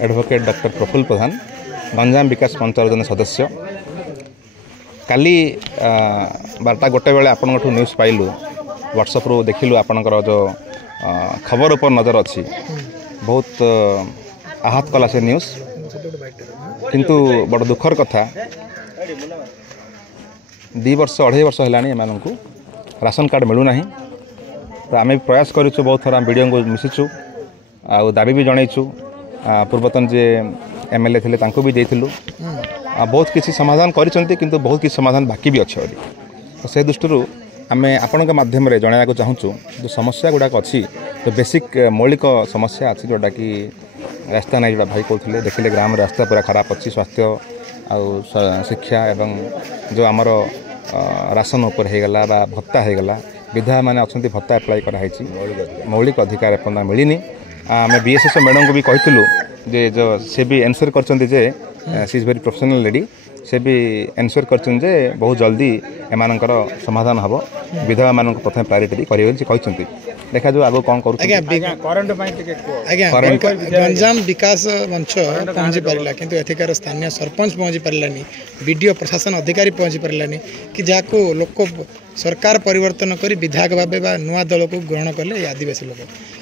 Advocate doctor Praful प्रधान गंजाम विकास मंचर जन सदस्य काली 12टा गोटे बेले आपण न्यूज पाइलु व्हाट्सएप रू देखिलु आपणकर जो खबर ऊपर नजर अच्छी बहुत आहत कला से न्यूज किंतु बड़ दुखर कथा 2 वर्ष 2.5 वर्ष है राशन कार्ड मिलूना तो आम प्रयास करूँ बहुत थोड़ा वीडियो को मिशिचु आ दाबी भी जनईचु पूर्वतन जे एमएलए थे भी देलु बहुत किसी समाधान किंतु बहुत किसी समाधान बाकी भी अच्छे तो से दृष्टि आम आपण माध्यम जनवाक चाहूँ जो समस्या गुड़ाक अच्छी जो बेसिक मौलिक समस्या अच्छी जोटा कि रास्ता नहीं जो भाई कहते देखिले ग्राम रास्ता पूरा खराब अच्छी स्वास्थ्य आउ शिक्षा एवं जो आमर राशन उपर होगला बा भत्ता होगला विधवा मैंने अच्छा भत्ता एप्लाय कराई मौलिक अधिकार एपना मिलनी आम बीएसएस मैडम को भी कहूँ जे जो से भी एनश्योर कर सी इज वेरी प्रोफेशनल लेडी से भी एनश्योर कर बहुत जल्दी एमानकर समाधान हम विधवा मान प्रथम प्रायोरिटी करेंगे देखा जो आगे कौन गंजाम विकास मंच पहुँची पारा किंतु एथिकार स्थानीय सरपंच पहुँची पारानी बीडीओ प्रशासन अधिकारी पहुँची पारानी कि जहाँ लोक सरकार परिवर्तन कर विधायक भाव नुआ दल को ग्रहण कले आदिवासी लोक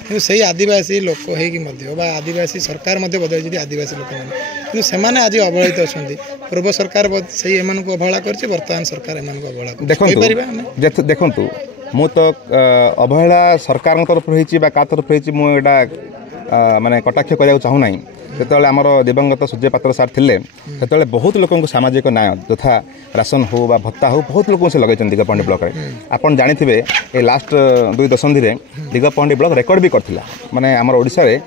कि सही आदिवासी लोक हो आदिवासी सरकार बदल आदिवासी लोक मैंने से आज अवहेलित अच्छा पूर्व सरकार से अवहेला कर बर्तमान सरकार अवहेला देखु मु तो अवहेला सरकार तरफ रही तरफ रही मुझा माने कटाक्ष करने चाहूना जो आमर दिवंगत सूर्य पात्र सार थे से बहुत लोक सामाजिक न्याय यथा राशन हो बा भत्ता हो बहुत लोक से लगे दिगपहंडी ब्लॉक में आपड़ जानी ये लास्ट 2 दशंधि दिगपहंडी ब्लॉक रेकर्ड भी करथिला माने आमर ओडिशा रे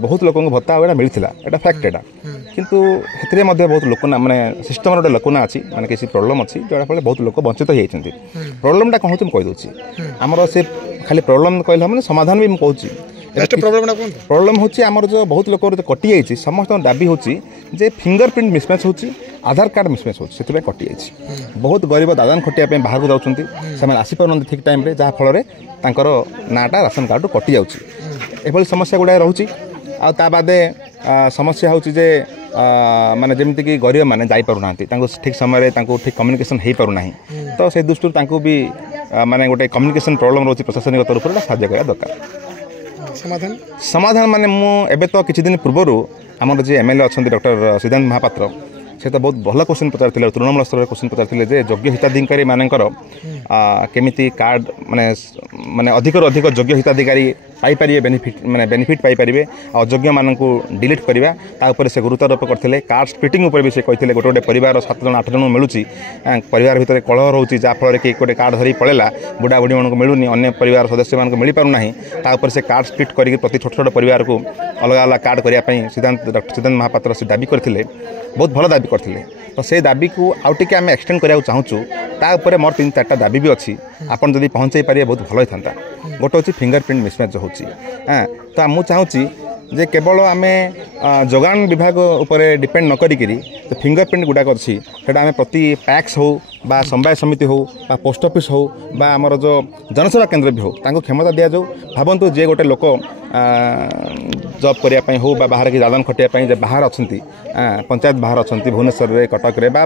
बहुत लोक भत्ता वगैरह मिलता है फैक्ट एटा किंतु हेतरे मध्य बहुत लोकना माने सिस्टम गोटे लोकना अच्छी माने किसी प्रॉब्लम अच्छी जोड़ा फल बहुत लोक वंचित होती प्रॉब्लमटा कौन हो कहीदे आमर से खाली प्रॉब्लम कहला माने समाधान भी मुझे प्रॉब्लम होची आमर जो बहुत लोक कटि जाइए समस्त दाबी होची जे फिंगरप्रिंट मिसमैच होची आधार कार्ड मिसमैच होची से कटि जाइए बहुत गरीब दादान खटिया बाहर को जाऊँच से आसी पार ठीक टाइम जहाँ फल नाटा राशन कार्ड कटि जाऊँगी समस्या गुड़ा रोचे आदे समस्या हूँ जे माने जमीती कि गरीब मैंने जापारूना ठीक समय ठीक कम्युनिकेशन हो पारना तो से दृष्टि भी माने गोटे कम्युनिकेशन प्रॉब्लम रोचे प्रशासनिक तरफ साहाय्य करा दरकार समाधान माने एबे तो किछि दिन पूर्व आमर जे एमएलए अच्छा डॉक्टर सिद्धांत महापात्र से तो बहुत भल क्वेश्चन पचार तृणमूल स्तर क्वेश्चन पचार योग्य हिताधिकारी मानकर केमिति कार्ड माने माने अधिक अधिक योग्य हिताधिकारी पाइपर बेनिफिट माने बेनिफिट पाइपर अयोग्य मानक डिलीट करवा से गुरुत्वारोप करते कार्ड स्प्लिटिंग उपर भी से कहते गोटे गोटे परिवार 7 जन 8 जन मिलूँ परिवार भितर कलह रोचे जहाँफल कि गोटे कार्ड धरी पड़ेगा बुढ़ा बुढ़ी मानक मिलूनी अन्य परिवार सदस्य मानक मिल पारना से कार्ड स्प्लिट कर प्रति छोट छोट परिवार को अलग अलग कार्ड करने डॉक्टर सिद्धांत महापात्र से दाबी करते बहुत भल दाबी करते तो से दाबी को आउ टे आम एक्सटेंड करने चाहूँ मोर 3-4टा दाबी भी अच्छी आपन जदि पहुँचे पारे बहुत भल होता गोटे हूँ फिंगरप्रिंट मिसमैच हो तो मुझे चाहूँगी जे केवल आम जोगान विभाग उपर डिपेंड न करी तो फिंगरप्रिंट गुड़ाक अच्छी से आम प्रति पैक्स हो बा समवाय समिति हो बा पोस्ट ऑफिस हो बा आमर जो जनसेवा केंद्र भी हो क्षमता दि जाऊ भावतु जे गोटे लोक जॉब करने हो बा बाहर की दादन खटिया जे बाहर अच्छा पंचायत बाहर अच्छा भुवनेश्वर में कटक रे बा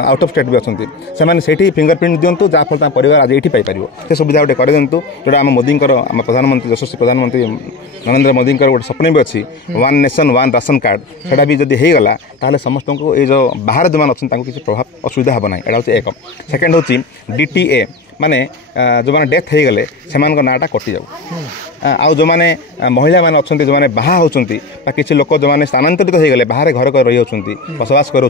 आउट ऑफ स्टेट भी अच्छा से फिंगरप्रिंट दिंतु जहाँफल परिवार आज ये पाइपर से सुविधा गोटे कर दिंतु जोटा आम मोदी आम प्रधानमंत्री यशस्वी प्रधानमंत्री नरेंद्र मोदी गोटे स्वप्न भी अच्छी 1 नेशन 1 राशन कार्ड से भी जब होगला ताहले समस्त को ये जो बाहर जो मैंने अच्छा किसी प्रभाव असुविधा हम ना यहाँ हूँ एक सेकेंड हूँ DTA माने जो मैंने डेथ हो गले से नाटा कटि जाऊ आउ जो मैंने महिला मैंने अच्छा जो मैंने बाहा होती किसी लोक जो मैंने स्थानांतरित हो गले बाहर घर कर रही बसवास कर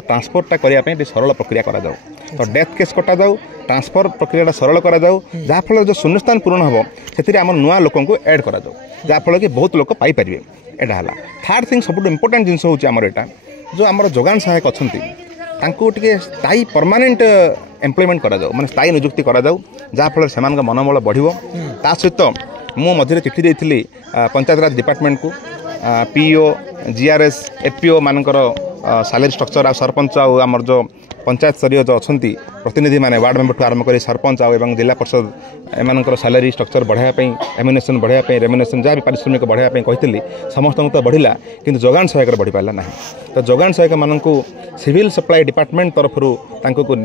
ट्रांसपोर्टा करने सरल प्रक्रिया करा जाऊ तो डेथ केस कटा जाऊ ट्रांसफर प्रक्रिया सरल करा जाऊ जहाँफल जो शून्यस्थान पूरण हम से आम नुआ लोक ऐड करा जाऊ जहाँफल कि बहुत लोक पाइपर एटा है थर्ड थिंग सब इम्पोर्टाट जिन हूँ आमर यहाँ जो आम जोगान सहायक अच्छा टे स्थायी परमानेंट एम्प्लॉयमेंट करा जाऊ माने स्थायी नियुक्ति करा जाऊ जहाँफल से मनोबल बढ़िबो ता सहित मु मध्य चिठी देइथिली पंचायत राज डिपार्टमेंट को PO GRS FPO मानकर सालेरी स्ट्रक्चर आ सरपंच आमर जो पंचायत स्तरीय जो अच्छा प्रतिनिधि मैंने वार्ड मेंबर आरंभ कर सरपंच आउ जिला परिषद एम सालेरी स्ट्रक्चर बढ़ाई एम्यूनेसन बढ़ाई रेम्यूनेसन जहाँ भी पारिश्रमिक बढ़ाई कही समस्त तो बढ़ला कि जोगान सहायक बढ़ी पारा ना। तो जोगान सहायक मानक सिविल सप्लाई डिपार्टमेंट तरफ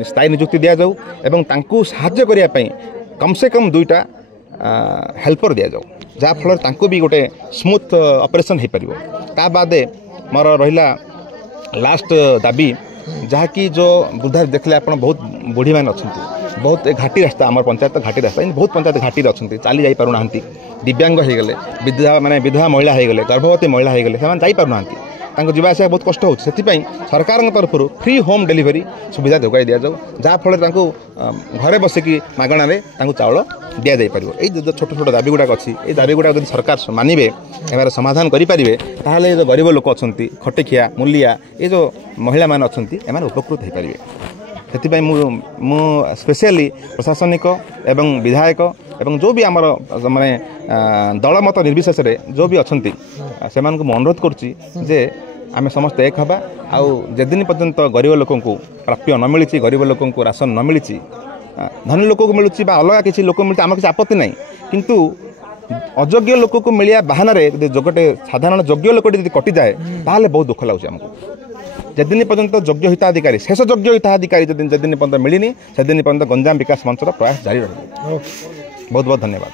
स्थायी नियुक्ति दि जाऊ एवं साहाय्य करने कम से कम 2टा हेल्पर दि जाऊ जहाँफल भी गोटे स्मूथ ऑपरेशन हो पार। ता बाद मोर रहा लास्ट दाबी जहाँकि जो वृद्धा देखले आप बहुत बुढ़ी मैंने अच्छा बहुत घाटी रास्ता आम पंचायत घाटी रास्ता बहुत पंचायत घाटी अच्छा चली जा पारना दिव्यांग हो गले विधवा माने विधवा महिला हो गले गर्भवती महिला हो गले से जापार जीवा आसा बहुत कष्ट हो सरकार तरफ फ्री होम डिलीवरी सुविधा जोगाई दि जाऊ जहाँफल घरे बसिकी मागणारे चाउल दि जापर। ये जो छोट छोट दाबी गुड़ाक अच्छी ये दाबी गुड़ाक जो सरकार मानवे यार समाधान करेंगे ताहले जो गरीब लोक अच्छा खटिखिया मूलिया ये जो महिला मैंने अच्छा एम उपकृत हो पारे। से मु स्पेशली प्रशासनिक एवं विधायक एवं जो भी आमर माने दल मत निर्विशेष जो भी अच्छा से अनुरोध करुच्ची जे आम समस्त एक हवा आउ जेदिन पर्यंत गरीब लोक प्राप्य न मिली गरीब लोक राशन न मिली धनी लोक को मिलूँ अलग किसी लोक मिलती आम किसी आपत्ति ना किंतु अयोग्य लोक को मिलिया बाहाना गोटे साधारण योग्य लोक कटि जाए ताहले बहुत दुख लगुच आमको। जेदिन पर्यंत योग्य हिताधिकारी शेष योग्य हिताधिकारी जेदिन पर्यंत मिलनी से दिन पर्यंत गंजाम विकास मंचर प्रयास जारी रही। बहुत बहुत धन्यवाद।